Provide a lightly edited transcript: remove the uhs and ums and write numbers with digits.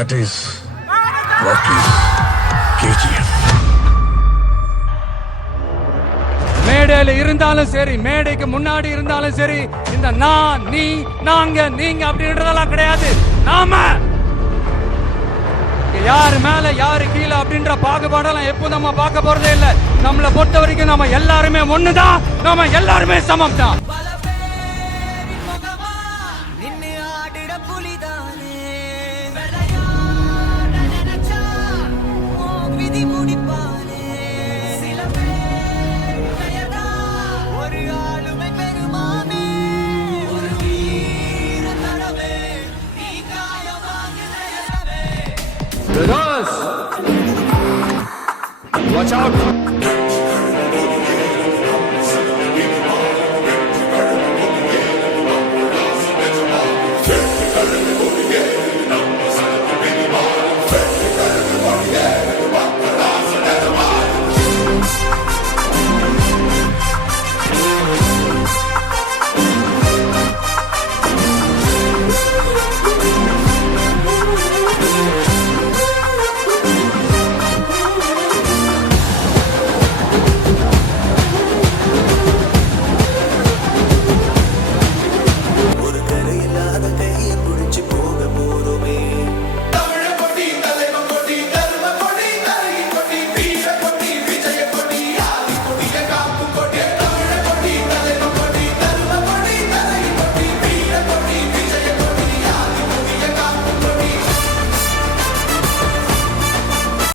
That is Rocky KGF. மேடையில இருந்தாலும் சரி, மேடைக்கு முன்னாடி இருந்தாலும் சரி, இந்த நான், நீ, நாங்க, நீங்க அப்படின்றதெல்லாம் கிடையாது. நாம யாரு மேல யாரு கீழே அப்படின்ற பாகுபாடெல்லாம் எப்போ நம்ம பார்க்க போறதே இல்ல. நம்மளை பொறுத்த வரைக்கும் நம்ம எல்லாருமே ஒண்ணுதான், நம்ம எல்லாருமே சமம் தான். Watch out!